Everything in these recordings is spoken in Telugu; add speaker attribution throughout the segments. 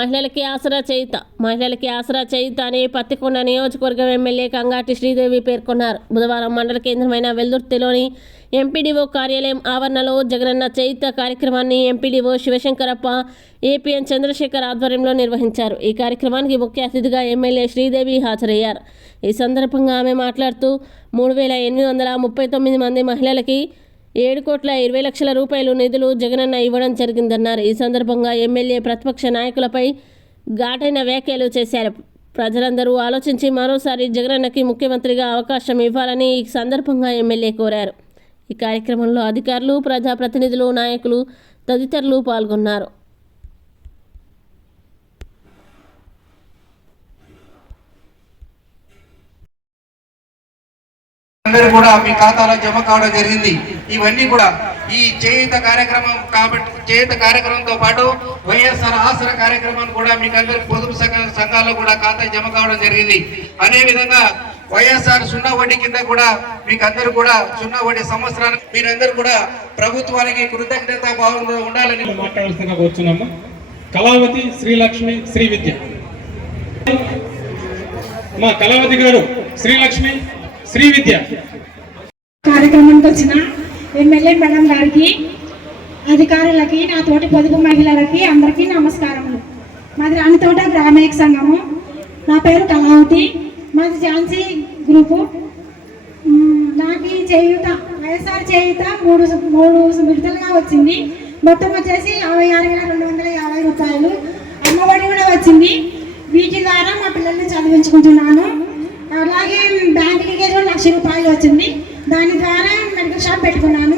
Speaker 1: మహిళలకి ఆసరా చేయుత. మహిళలకి ఆసరా చేయుత అని పత్తికొండ నియోజకవర్గం ఎమ్మెల్యే కంగాటి శ్రీదేవి పేర్కొన్నారు. బుధవారం మండల కేంద్రమైన వెల్దుర్తిలోని ఎంపీడీఓ కార్యాలయం ఆవరణలో జగనన్న చేయుత కార్యక్రమాన్ని ఎంపీడీఓ శివశంకరప్ప ఏపీఎన్ చంద్రశేఖర్ ఆధ్వర్యంలో నిర్వహించారు. ఈ కార్యక్రమానికి ముఖ్య అతిథిగా ఎమ్మెల్యే శ్రీదేవి హాజరయ్యారు. ఈ సందర్భంగా ఆమె మాట్లాడుతూ మూడు వేల ఎనిమిది వందల ముప్పై తొమ్మిది మంది మహిళలకి ఏడు కోట్ల ఇరవై లక్షల రూపాయలు నిధులు జగనన్న ఇవ్వడం జరిగిందన్నారు. ఈ సందర్భంగా ఎమ్మెల్యే ప్రతిపక్ష నాయకులపై ఘాటైన వ్యాఖ్యలు చేశారు. ప్రజలందరూ ఆలోచించి మరోసారి జగనన్నకి ముఖ్యమంత్రిగా అవకాశం ఇవ్వాలని ఈ సందర్భంగా ఎమ్మెల్యే కోరారు. ఈ కార్యక్రమంలో అధికారులు ప్రజాప్రతినిధులు నాయకులు తదితరులు పాల్గొన్నారు.
Speaker 2: అందరూ కూడా మీ ఖాతాలో జమ కావడం జరిగింది. ఇవన్నీ కూడా ఈ చేయుత కార్యక్రమం కాబట్టి చేయుత కార్యక్రమంతో పాటు వైఎస్ఆర్ ఆసరా కార్యక్రమాన్ని కూడా మీకు అందరికి పొదుపు సంఘ సంఘాల్లో కూడా ఖాతా జమ కావడం జరిగింది. అదే విధంగా వైఎస్ఆర్ సున్నా వడ్డీ కింద కూడా మీకు అందరూ కూడా సున్నా వడ్డీ సంవత్సరానికి మీరందరూ కూడా ప్రభుత్వానికి కృతజ్ఞత భావంలో ఉండాలని
Speaker 3: కూర్చున్నాము. కళావతి శ్రీలక్ష్మి శ్రీ విద్య. మా కళావతి గారు శ్రీలక్ష్మి శ్రీ విద్య.
Speaker 4: కార్యక్రమానికి వచ్చిన ఎమ్మెల్యే మేడం గారికి అధికారులకి నా తోటి పొదుపు మహిళలకి అందరికీ నమస్కారములు. మాది రాణితోట గ్రామీణ సంఘము. నా పేరు కళావతి. మాది ఝాన్సీ గ్రూపు. నాకు ఈ చేయూత వైఎస్ఆర్ చేయూత మూడు మూడు విడుదలగా వచ్చింది. మొత్తం వచ్చేసి యాభై ఆరు వేల రెండు వందల యాభై రూపాయలు అమ్మఒడి కూడా వచ్చింది. వీటి ద్వారా మా పిల్లల్ని చదివించుకుంటున్నాను. అలాగే బ్యాంక్ లీకేజ్ కూడా లక్ష రూపాయలు వచ్చింది. దాని ద్వారా మెడికల్ షాప్ పెట్టుకున్నాను.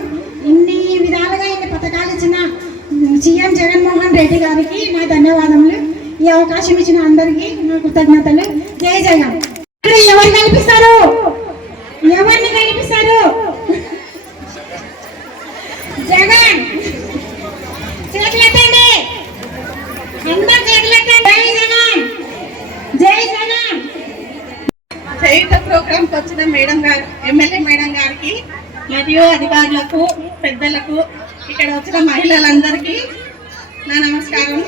Speaker 4: ఇన్ని విధాలుగా ఇన్ని పథకాలు ఇచ్చిన సీఎం జగన్మోహన్ రెడ్డి గారికి నా ధన్యవాదములు. ఈ అవకాశం ఇచ్చిన అందరికీ నా కృతజ్ఞతలు జై జగన్ ఇక్కడ ఎవరు కనిపిస్తారు ఎవరిని కనిపిస్తారు జగన్ చేతులెత్తండి అందరు చేతులెత్తండి జై జగన్ జై జగన్
Speaker 5: చేయుత ప్రోగ్రామ్కి వచ్చిన మేడం గారు ఎమ్మెల్యే మేడం గారికి మరియు అధికారులకు పెద్దలకు ఇక్కడ వచ్చిన మహిళలందరికీ నా నమస్కారం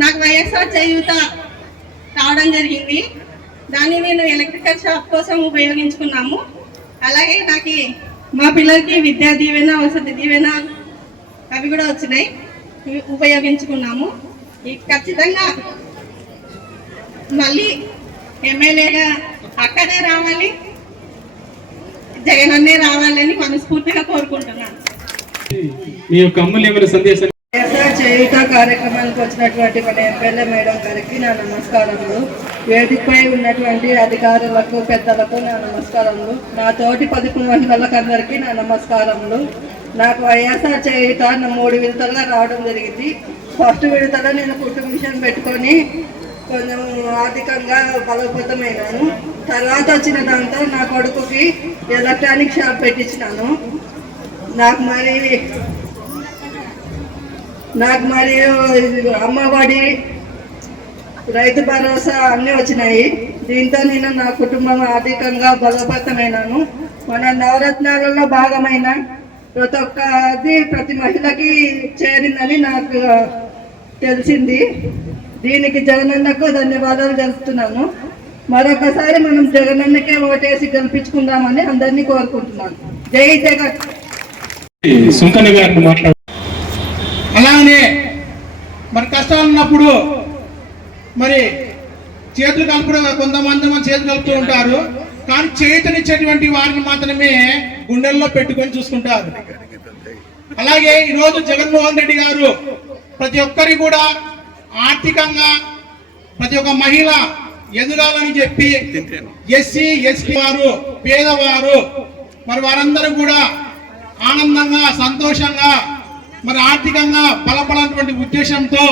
Speaker 5: నాకు వైఎస్ఆర్ చేయూత రావడం జరిగింది. దాన్ని నేను ఎలక్ట్రికల్ షాప్ కోసం ఉపయోగించుకున్నాము. అలాగే నాకు మా పిల్లలకి విద్యా దీవెన వసతి దీవెన అవి కూడా వచ్చినాయి. ఉపయోగించుకున్నాము. ఇది ఖచ్చితంగా మళ్ళీ ఎమ్మెల్యేగా అక్కడే రావాలి. జగన్ అన్నే రావాలని మనస్ఫూర్తిగా కోరుకుంటున్నాను.
Speaker 3: మీ యొక్క అమూల్యమైన సందేశం
Speaker 6: చేయుత కార్యక్రమానికి వచ్చినటువంటి మన ఎమ్మెల్యే మేడం గారికి నా నమస్కారములు. వేదికపై ఉన్నటువంటి అధికారులకు పెద్దలకు నా నమస్కారములు. నా తోటి పదకొండు మహిళలకు అందరికీ నా నమస్కారములు. నాకు వైఎస్ఆర్ చేయుత మూడు విడతలుగా రావడం జరిగింది. ఫస్ట్ విడతలో నేను కుటుంబ మిషన్ పెట్టుకొని కొంచెం ఆర్థికంగా బలోపేతమైనాను. తర్వాత వచ్చిన దాంతో నా కొడుకుకి ఎలక్ట్రానిక్ షాప్ పెట్టించినాను. నాకు మరి నాకు మరియు అమ్మఒడి రైతు భరోసా అన్నీ వచ్చినాయి. దీంతో నేను నా కుటుంబం ఆర్థికంగా బలోపేతమైనాను. మన నవరత్నాలలో భాగమైన ప్రతి ఒక్కది ప్రతి మహిళకి చేరిందని నాకు తెలిసింది. దీనికి జగనన్నకు ధన్యవాదాలు తెలుపుతున్నాను. మరొకసారి మనం జగనన్నకే ఓటేసి గెలిపించుకుందామని అందరినీ కోరుకుంటున్నాను. జై జగన్.
Speaker 3: సుంకని గారిని
Speaker 7: ఉన్నప్పుడు మరి చేతులు కలపడం కొంతమంది మన చేతులు కలుపుతూ ఉంటారు. కానీ చేతనిచ్చేటువంటి వారిని మాత్రమే గుండెల్లో పెట్టుకొని చూసుకుంటారు. అలాగే ఈరోజు జగన్మోహన్ రెడ్డి గారు ప్రతి ఒక్కరి కూడా ఆర్థికంగా ప్రతి ఒక్క మహిళ ఎదురాలని చెప్పి ఎస్సీ ఎస్టీ వారు పేదవారు మరి వారందరూ కూడా ఆనందంగా సంతోషంగా మరి ఆర్థికంగా బలపడాలన్నటువంటి ఉద్దేశంతో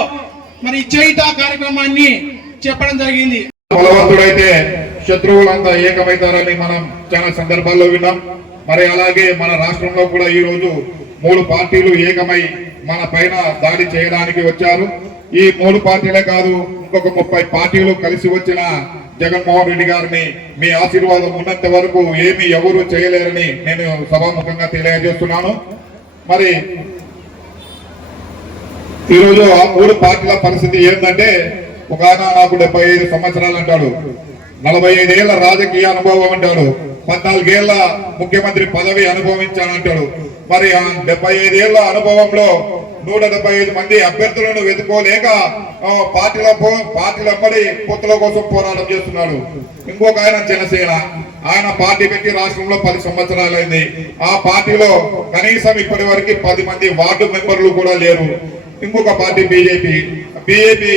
Speaker 7: మరి ఈ కార్యక్రమాన్ని చెప్పడం జరిగింది.
Speaker 8: బలవంతుడైతే శత్రువులంతా ఏకమవుతారని మనం చాలా సందర్భాల్లో విన్నాం. మరి అలాగే మన రాష్ట్రంలో కూడా ఈ రోజు మూడు పార్టీలు ఏకమై మన పైన దాడి చేయడానికి వచ్చారు. ఈ మూడు పార్టీలే కాదు ఇంకొక ముప్పై పార్టీలు కలిసి వచ్చిన జగన్మోహన్ రెడ్డి గారిని మీ ఆశీర్వాదం ఉన్నంత వరకు ఏమి ఎవరు చేయలేరని నేను సభాముఖంగా తెలియజేస్తున్నాను. మరి ఈరోజు ఆ మూడు పార్టీల పరిస్థితి ఏంటంటే ఒక ఆయన నాకు డెబ్బై ఐదు సంవత్సరాలు అంటాడు నలభై ఐదేళ్ళ రాజకీయ అనుభవం అంటాడు పద్నాలుగేళ్ళ ముఖ్యమంత్రి పదవి అనుభవించానంటాడు మరి ఆ డెబ్బై ఐదేళ్ళ అనుభవంలో నూట డెబ్బై ఐదు మంది అభ్యర్థులను వెతుకోలేక పార్టీల పార్టీల అమ్మడి పొత్తుల కోసం పోరాటం చేస్తున్నాడు. ఇంకొక ఆయన జనసేన. ఆయన పార్టీ పెట్టి రాష్ట్రంలో పది సంవత్సరాలైంది. ఆ పార్టీలో కనీసం ఇప్పటి వరకు పది మంది వార్డు మెంబర్లు కూడా లేరు. ఇంకొక పార్టీ బీజేపీ. బీజేపీ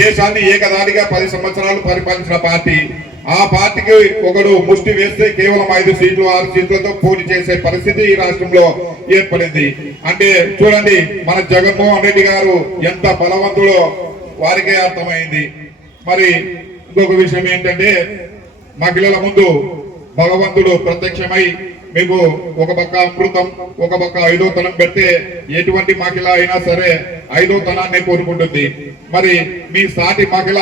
Speaker 8: దేశాన్ని ఏకదాటిగా పది సంవత్సరాలు పరిపాలించిన పార్టీ. ఆ పార్టీకి ఒకడు ముష్టి వేస్తే కేవలం ఐదు సీట్లు ఆరు సీట్లతో పోటీ చేసే పరిస్థితి ఈ రాష్ట్రంలో ఏర్పడింది. అంటే చూడండి మన జగన్మోహన్ రెడ్డి గారు ఎంత బలవంతుడో వారికే అర్థమైంది. మరి ఇంకొక విషయం ఏంటంటే మహిళల ముందు భగవంతుడు ప్రత్యక్షమై మీకు ఒక పక్క అమృతం ఒక పక్క ఐదో తనం పెడితే ఎటువంటి మహిళ అయినా సరే ఐదో తనాన్ని కోరుకుంటుంది. మరి మీ సాటి మహిళ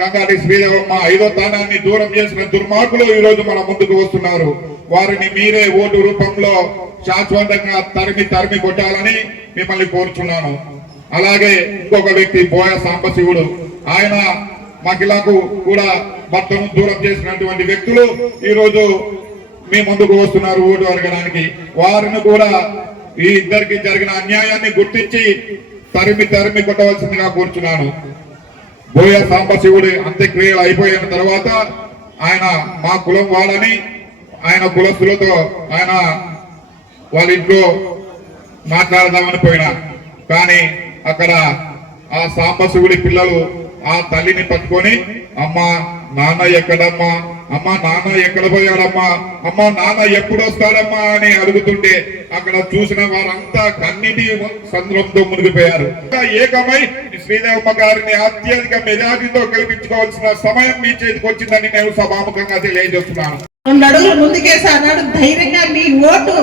Speaker 8: కంగాటి శ్రీదేవమ్మ ఐదో తనాన్ని దూరం చేసిన దుర్మార్గులు ఈ రోజు మన ముందుకు వస్తున్నారు. వారిని మీరే ఓటు రూపంలో శాశ్వతంగా తరిమి తరిమి కొట్టాలని మిమ్మల్ని కోరుచున్నాను. అలాగే ఇంకొక వ్యక్తి బోయ సాంబశివుడు. ఆయన మహిళకు కూడా భర్తను దూరం చేసినటువంటి వ్యక్తులు ఈ రోజు మీ ముందుకు వస్తున్నారు ఓటు అడగడానికి. వారిని కూడా ఈ ఇద్దరికి జరిగిన అన్యాయాన్ని గుర్తించి తరిమి తరిమి కొట్టవలసిందిగా కోరుచున్నాను. బోయ సాంబశివుడి అంత్యక్రియలు అయిపోయిన తర్వాత ఆయన మా కులం వాళ్ళని ఆయన కులస్తులతో ఆయన వాళ్ళ ఇంట్లో మాట్లాడదామని పోయినా. కానీ అక్కడ ఆ సాంబశివుడి పిల్లలు ఆ తల్లిని పట్టుకొని అమ్మ నాన్న ఎక్కడమ్మా? అమ్మా నాన్న ఎక్కడ పోయాడమ్మా అమ్మా నాన్న ఎప్పుడు వస్తాడమ్మా అని అడుగుతుంటే అక్కడ చూసిన వారంతా కన్నిటి సంద్రంతో మునిగిపోయారు. ఏకమై శ్రీదేవమ్మ గారిని అత్యధిక మెజారిటీతో గెలిపించుకోవాల్సిన సమయం మీ చేతికి వచ్చిందని నేను సభాముఖంగా తెలియజేస్తున్నాను.
Speaker 5: రెండు అడుగులు ముందుకేసి అన్నాడు ధైర్యంగా మీ ఓటు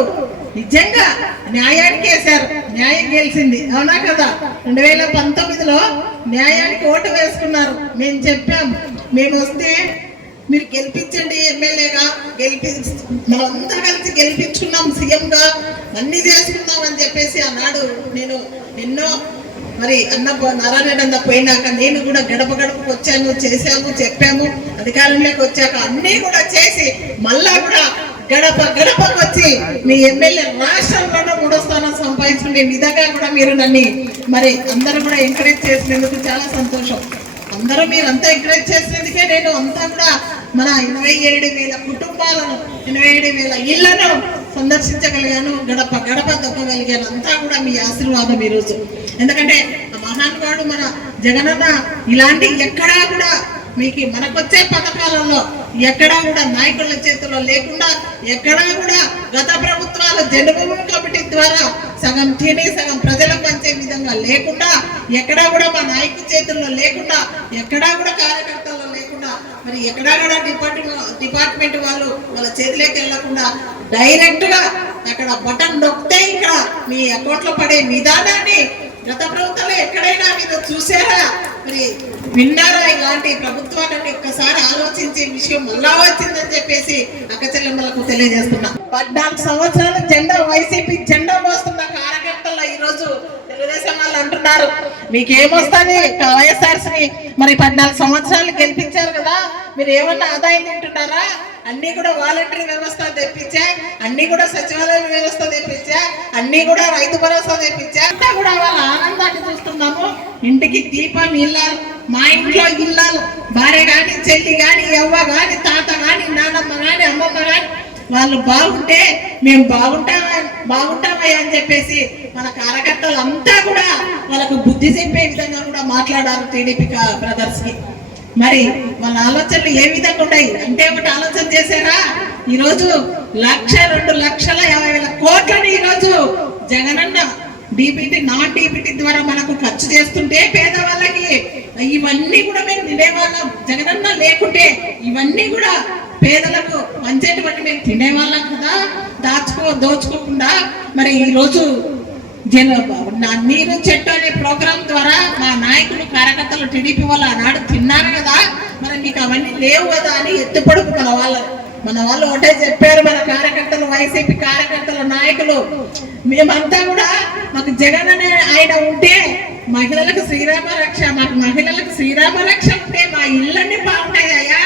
Speaker 5: నిజంగా న్యాయానికి వేశారు. న్యాయం గెలిచింది. అవునా కదా? రెండు వేల పంతొమ్మిదిలో న్యాయానికి ఓటు వేసుకున్నారు. మేము చెప్పాం. మేము వస్తే మీరు గెలిపించండి ఎమ్మెల్యేగా. గెలిపి మనమంతా కలిసి గెలిపించుకున్నాం సీఎంగా. అన్ని చేసుకున్నాం అని చెప్పేసి అన్నాడు నేను ఎన్నో మరి అన్న పో- నారాయణ అన్న పోయినాక నేను కూడా గడప గడపకు వచ్చాను చేశాము చెప్పాము అధికారంలోకి వచ్చాక అన్నీ కూడా చేసి మళ్ళా కూడా గడప గడపకు వచ్చి మీ ఎమ్మెల్యే రాష్ట్రంలోనే మూడో స్థానం సంపాదించుకునే విధంగా కూడా మీరు నన్ను మరి అందరూ కూడా ఎంకరేజ్ చేసినందుకు చాలా సంతోషం. అందరూ మీరు అంతా ఎంకరేజ్ చేసినందుకే నేను అంతా కూడా మన ఇరవై ఏడు వేల కుటుంబాలను ఇరవై ఏడు వేల ఇళ్ళను సందర్శించగలిగాను గడప గడప దొక్కగలిగాను. అంతా కూడా మీ ఆశీర్వాదం ఈరోజు. ఎందుకంటే మహానుభావుడు మన జగనన్న ఇలాంటి ఎక్కడా కూడా మీకు మనకొచ్చే పథకాలలో ఎక్కడా కూడా నాయకుల చేతిలో లేకుండా ఎక్కడా కూడా గత ప్రభుత్వాల జన్మభూమి కమిటీ ద్వారా సగం తిని సగం ప్రజలకు పంచే విధంగా లేకుండా ఎక్కడా కూడా మా నాయకుల చేతుల్లో లేకుండా ఎక్కడా కూడా కార్యకర్త మరి ఎక్కడా కూడా డిపార్ట్మెంట్ డిపార్ట్మెంట్ వాళ్ళు వాళ్ళ చేతిలోకి వెళ్ళకుండా డైరెక్ట్గా అక్కడ బటన్ నొక్కితే ఇక్కడ మీ అకౌంట్లో పడే విధానాన్ని గత ప్రభుత్వంలో ఎక్కడైనా మీరు చూసారా? మరి విన్నారా ఇలాంటి ప్రభుత్వాన్ని ఒక్కసారి ఆలోచించే విషయం మళ్ళా వచ్చిందని చెప్పేసి అక్క చెల్లెమ్మలకు తెలియజేస్తున్నా. పద్నాలుగు సంవత్సరాలు జెండా వైసీపీ జెండా మోస్తున్న కారణం అంటున్నారు. మీకేమొస్తుంది? వైఎస్ఆర్సీ మరి పద్నాలుగు సంవత్సరాలు గెలిపించారు కదా మీరు ఏమన్నా ఆదాయం తింటున్నారా? అన్ని కూడా వాలంటరీ వ్యవస్థ తెప్పించా అన్ని కూడా సచివాలయ వ్యవస్థ తెప్పించా అన్ని కూడా రైతు భరోసా తెప్పించా. అంతా కూడా వాళ్ళ ఆనందాన్ని చూస్తున్నాము. ఇంటికి దీపం ఇల్లాలు మా ఇంట్లో ఇల్లాలు భార్య కానీ చెల్లి కానీ ఎవ్వ కానీ తాత కానీ నానమ్మ కానీ అమ్మమ్మ కానీ వాళ్ళు బాగుంటే మేము బాగుంటామా బాగుంటామయ్యా అని చెప్పేసి మన కార్యకర్తలు అంతా కూడా వాళ్ళకు బుద్ధి చెప్పే విధంగా కూడా మాట్లాడారు టీడీపీ బ్రదర్స్కి మరి వాళ్ళ ఆలోచనలు ఏ విధంగా ఉన్నాయి? అంటే ఒకటి ఆలోచన చేశారా? ఈరోజు లక్ష రెండు లక్షల యాభై వేల కోట్లని ఈరోజు జగనన్న డీబీటీ నాన్ డీబీటీ ద్వారా మనకు ఖర్చు చేస్తుంటే పేదవాళ్ళకి ఇవన్నీ కూడా మేము తినేవాళ్ళం. జగనన్న లేకుంటే ఇవన్నీ కూడా పేదలకు మంచేటువంటి మేము తినేవాళ్ళం కదా దాచుకో దోచుకోకుండా మరి ఈ రోజు జన నీరు చెట్టు అనే ప్రోగ్రాం ద్వారా మా నాయకులు కార్యకర్తలు టీడీపీ వాళ్ళు ఆనాడు తిన్నారు కదా మరి మీకు అవన్నీ లేవు కదా అని ఎత్తుపడుపు మన వాళ్ళు. మన వాళ్ళు ఒకటే చెప్పారు మన కార్యకర్తలు వైసీపీ కార్యకర్తల నాయకులు. మేమంతా కూడా మాకు జగన్ అనే ఆయన ఉంటే మహిళలకు శ్రీరామ రక్ష మాకు మహిళలకు శ్రీరామ రక్ష ఉంటే మా ఇళ్ళన్నీ బాగుంటాయి అయ్యా.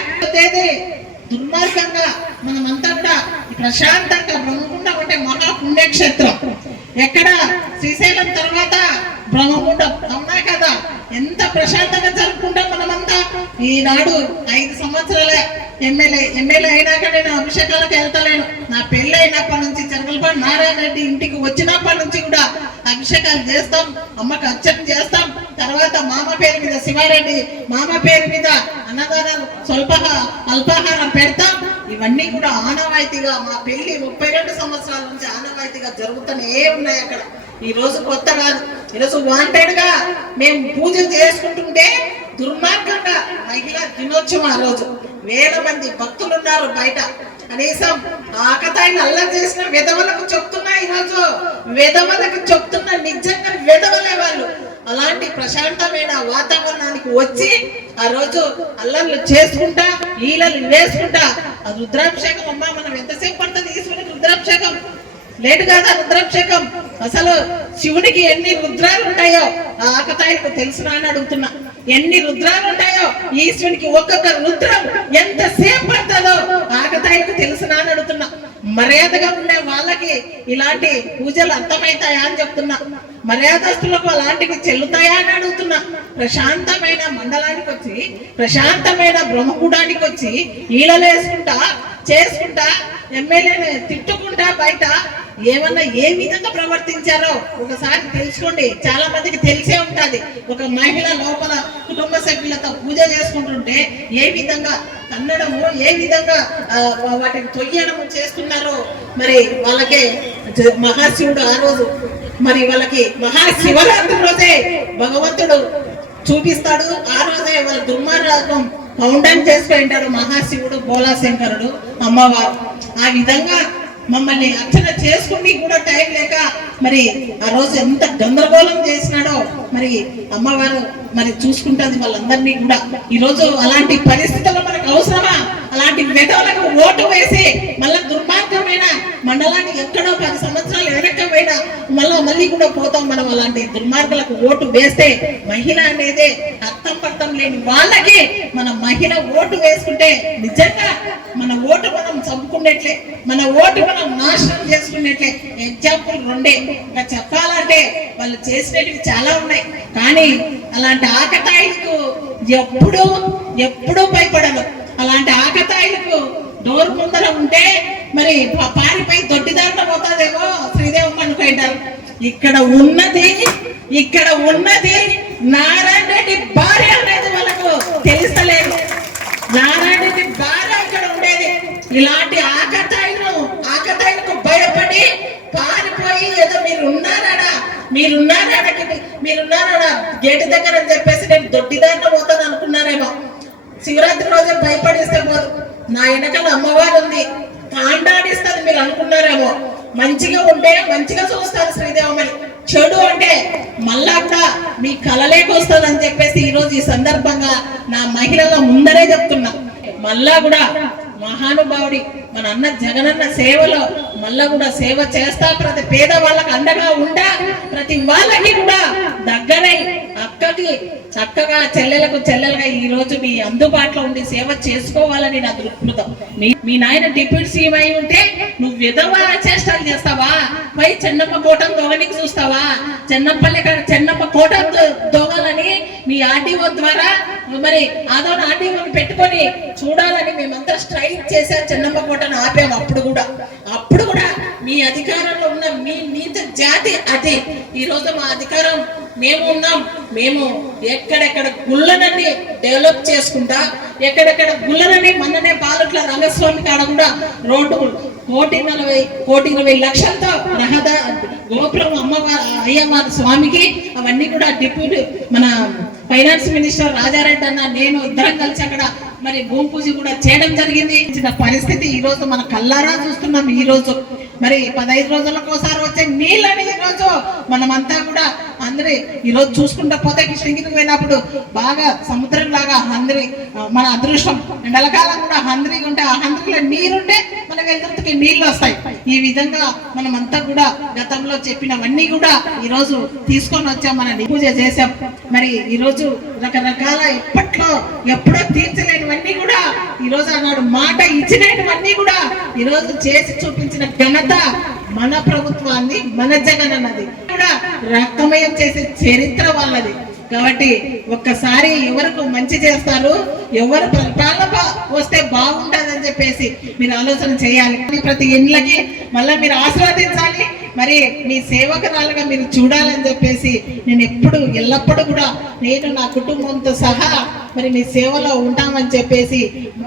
Speaker 5: దుర్మార్గంగా మనమంతా కూడా ప్రశాంతంగా బ్రహ్మకుండా ఉంటే మహా పుణ్యక్షేత్రం. ఎక్కడ? శ్రీశైలం తర్వాత బ్రహ్మకుండం అవునా కదా? ఎంత ప్రశాంతంగా జరుపుకుంటాం మనమంతా. ఈనాడు ఐదు సంవత్సరాల ఎమ్మెల్యే ఎమ్మెల్యే అయినాక నేను అభిషేకాలకు వెళ్తలేను. నా పెళ్ళి అయినప్పటి నుంచి చెరగలపాడు నారాయణ రెడ్డి ఇంటికి వచ్చినప్పటి నుంచి కూడా అభిషేకాలు చేస్తాం అమ్మకి అర్చన చేస్తాం. తర్వాత మామ పేరు మీద శివారెడ్డి మామ పేరు మీద అన్నదానాలు స్వల్ప అల్పాహారం పెడతాం. ఇవన్నీ కూడా ఆనవాయితీగా మా పెళ్ళి ముప్పై రెండు సంవత్సరాల నుంచి ఆనవాయితీగా జరుగుతూనే ఉన్నాయి అక్కడ. ఈ రోజు కొత్త కాదు. ఈరోజు వాంటెడ్గా మేము పూజ చేసుకుంటుంటే దుర్మార్గంగా మహిళా దినోత్సవం ఆ రోజు. వేల మంది భక్తులు ఉన్నారు బయట. కనీసం ఆకతాయిని అల్లరి చేసిన విధవలకు చెప్తున్నా ఈరోజు విధవలకు చెప్తున్నా నిజంగా విధవలే వాళ్ళు. అలాంటి ప్రశాంతమైన వాతావరణానికి వచ్చి ఆ రోజు అల్లర్లు చేసుకుంటా ఈలలు వేసుకుంటా ఆ రుద్రాభిషేకం అమ్మా మనం ఎంతసేపు పడుతుంది ఈశ్వరునికి రుద్రాభిషేకం? లేటు కాదా రుద్రాభిషేకం? అసలు శివునికి ఎన్ని రుద్రాలు ఉంటాయో? ఆ ఆకతాయికు తెలుసునా అని అడుగుతున్నా. ఎన్ని రుద్రాలు ఉంటాయో? ఈశ్వరునికి ఒక్కొక్క రుద్రం ఎంతసేపు పడుతుందో ఆకతాయికు తెలుసునా అని అడుగుతున్నా. మర్యాదగా ఉండే వాళ్ళకి ఇలాంటి పూజలు అర్థమవుతాయా అని చెప్తున్నా. మర్యాదస్తులకు అలాంటివి చెల్లుతాయా అని అడుగుతున్నా. ప్రశాంతమైన మండలానికి వచ్చి ప్రశాంతమైన బ్రహ్మకూడానికి వచ్చి ఈలలేసుకుంటా చేసుకుంటా ఎమ్మెల్యేని తిట్టుకుంటా బయట ఏమన్నా ఏ విధంగా ప్రవర్తించారో ఒకసారి తెలుసుకోండి. చాలా మందికి తెలిసే ఉంటది. ఒక మహిళ లోపల కుటుంబ సభ్యులతో పూజ చేసుకుంటుంటే ఏ విధంగా కన్నడము ఏ విధంగా వాటిని తొయ్యడము చేస్తున్నారో మరి వాళ్ళకే మహర్షివుడు మహాశివుడు ఆ రోజు మరి వాళ్ళకి మహాశివరాత్రి రోజే భగవంతుడు చూపిస్తాడు. ఆ రోజే వాళ్ళ దుర్మార్గం పౌండం ఉంటాడు మహాశివుడు బోలాశంకరుడు అమ్మవారు. ఆ విధంగా మమ్మల్ని అర్చన చేసుకుని కూడా టైం లేక మరి ఆ రోజు ఎంత గందరగోళం చేసినాడో మరి అమ్మవారు మరి చూసుకుంటుంది వాళ్ళందరినీ కూడా. ఈ రోజు అలాంటి పరిస్థితుల్లో మనకు అవసరమా? అలాంటి మెదవులకు ఓటు వేసి మళ్ళా దుర్మార్గమైన మండలాన్ని ఎక్కడో పది సంవత్సరాలు వెనక్కి మళ్ళా మళ్ళీ కూడా పోతాం మనం అలాంటి దుర్మార్గులకు ఓటు వేస్తే మహిళ అనేది అర్థం పర్థం లేని వాళ్ళకి మన మహిళ ఓటు వేసుకుంటే నిజంగా మన ఓటు మనం చంపుకున్నట్లే మన ఓటు మనం నాశనం చేసుకున్నట్లే ఎగ్జాంపుల్ రెండే. ఇంకా చెప్పాలంటే వాళ్ళు చేసినవి చాలా ఉన్నాయి. కానీ అలాంటి ఆకతాయిలకు ఎప్పుడూ ఎప్పుడూ భయపడను. అలాంటి ఆకతాయిలకు డోర్ ముందర ఉంటే మరి పారిపోయి దొడ్డిదారిన పోతాదేమో శ్రీదేవి అనుకుంటారు. ఇక్కడ ఉన్నది ఇక్కడ ఉన్నది నారాయణ రెడ్డి భార్య అనేది వాళ్ళకు తెలుసలేదు నారాయణ రెడ్డి భార్య ఇక్కడ ఉండేది. ఇలాంటి ఆకతాయిలు ఆకతాయిలకు భయపడి పారిపోయి ఏదో మీరు ఉన్నారాడా మీరున్నారాడకి మీరున్నారాడా గేటు దగ్గర అని చెప్పేసి నేను దొడ్డిదారిన పోతాను శివరాత్రి రోజు భయపడిస్తే పోదు. నా వెనకాల అమ్మవారు ఉంది. తాండాడిస్తుంది మీరు అనుకున్నారేమో. మంచిగా ఉంటే మంచిగా చూస్తారు శ్రీదేవమని చెడు అంటే మళ్ళా మీ కలలేకి అని చెప్పేసి ఈరోజు ఈ సందర్భంగా నా మహిళల ముందరే చెప్తున్నా. మళ్ళా కూడా మహానుభావుడి మన అన్న జగనన్న సేవలో మళ్ళా కూడా సేవ చేస్తా ప్రతి పేద వాళ్ళకి అండగా ఉండా ప్రతి వాళ్ళకి కూడా దగ్గరై అక్కకి చక్కగా చెల్లెలకు చెల్లెలుగా ఈ రోజు మీ అందుబాటులో ఉండి సేవ చేసుకోవాలని నా దృక్పథం. మీ మీ నాయన డిప్యూటీ సీఎం అయి ఉంటే నువ్వు విధవ చేష్టాలు చేస్తావా? పై చెన్నమ్మ కోటం దొంగనికి చూస్తావా? చెన్నపల్లి చెన్నమ్మ కోటం దొంగలని మీ ఆర్డీఓ ద్వారా మరి ఆదో ఆర్డీఓని పెట్టుకొని చూడాలని మేమంతా స్ట్రైక్ చేశారు చెన్నమ్మ కోటను ఆపాము అప్పుడు కూడా. అప్పుడు కూడా మీ అధికారంలో ఉన్న మీ నీత జాతి అది. ఈ రోజు మా అధికారం మేము ఉన్నాం. మేము ఎక్కడెక్కడ గుళ్ళనని డెవలప్ చేసుకుంటా ఎక్కడెక్కడ గుళ్ళనని మొన్ననే బాలట్ల రంగస్వామి కాడ కూడా రోడ్డు కోటి నలభై కోటి ఇరవై లక్షలతో రహద గోపురం అమ్మవారి అయ్యవారి స్వామికి అవన్నీ కూడా డిప్యూటీ మన ఫైనాన్స్ మినిస్టర్ రాజారెడ్డి అన్న నేను ఇద్దరం కలిసి అక్కడ మరి భూమి పూజ కూడా చేయడం జరిగింది. ఇచ్చిన పరిస్థితి ఈ రోజు మన కల్లారా చూస్తున్నాం. ఈ రోజు మరి పదహైదు రోజులకు ఒకసారి వచ్చే నీళ్ళని ఈ రోజు మనమంతా కూడా అందరి ఈ రోజు చూసుకుంటా పోతే కృష్ణగిరికి పోయినప్పుడు బాగా సముద్రం లాగా హంద్రి మన అదృష్టం. ఎండలకాలం కూడా హంద్రిగా ఉంటే ఆ హంద్రిలో నీరుంటే మన వెళ్తుకి నీళ్ళు వస్తాయి. ఈ విధంగా మనం అంతా కూడా గతంలో చెప్పినవన్నీ కూడా ఈరోజు తీసుకొని వచ్చాం మన పూజ చేసాం మరి ఈరోజు రకరకాల ఎప్పట్లో ఎప్పుడో తీర్చలేనివన్నీ కూడా ఈరోజు అన్నాడు మాట ఇచ్చినటువన్నీ కూడా ఈరోజు చేసి చూపించిన ఘనత మన ప్రభుత్వాన్ని మన జగన్ అన్నది కూడా రక్తమయం చేసే చరిత్ర వాళ్ళది. కాబట్టి ఒక్కసారి ఎవరికి మంచి చేస్తారు ఎవరు పరిపాలన వస్తే బాగుంటుందని చెప్పేసి మీరు ఆలోచన చేయాలి. ప్రతి ఇండ్లకి మళ్ళీ మీరు ఆస్వాదించాలి మరి మీ సేవకురాలుగా మీరు చూడాలని చెప్పేసి నేను ఎప్పుడు ఎల్లప్పుడూ కూడా నేను నా కుటుంబంతో సహా మరి మీ సేవలో ఉంటామని చెప్పేసి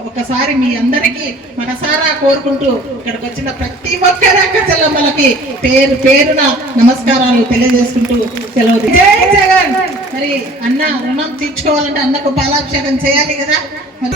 Speaker 5: ఒకసారి మీ అందరికీ మనసారా కోరుకుంటూ ఇక్కడికి వచ్చిన ప్రతి ఒక్కరి అక్క చెల్లమ్మలకి పేరు పేరున నమస్కారాలు తెలియజేసుకుంటూ సెలవు జై జగన్! మరి అన్న రుణం తీర్చుకోవాలంటే అన్నకు పాలాభిషేకం చేయాలి కదా? మరి